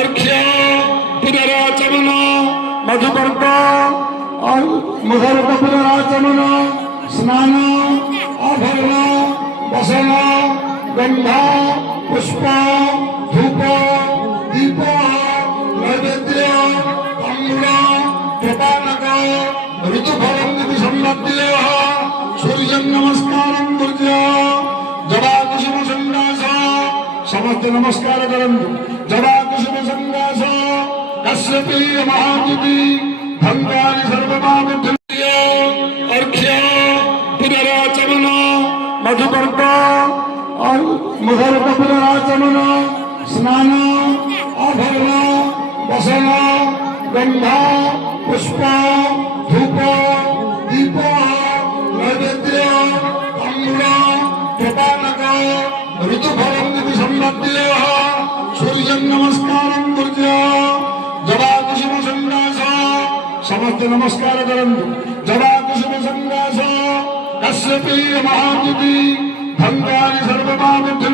अर्घ्य पुनराचमन मधुपर्क मुखर्क पुनराचमन स्नान आभरण वसन गंध पुष्प धूप दीप नैवेद्य तांबूल कृपानक ऋतुफलं सम्मद्य सूर्य नमस्कार कुर्य जवा कुसुम संन्यास समस्त नमस्कार करंतु जवा कुसुम संन्यास कश्यपी महाद्युति भंगारि सर्वपापभ्य अर्घ्य पुनराचमन मधुपर्क मुखर्क पुनराचमन स्नान आभरण वसन गंध पुष्प धूप दीप नैवेद्य तांबूल कृपानक ऋतुफलं सम्मद्य सूर्य नमस्कार कुर्य जवा कुसुम संन्यास समस्त नमस्कार करंतु जवा कुसुम संन्यास कश्यपी महाद्युति भंगारि सर्वपापभ्य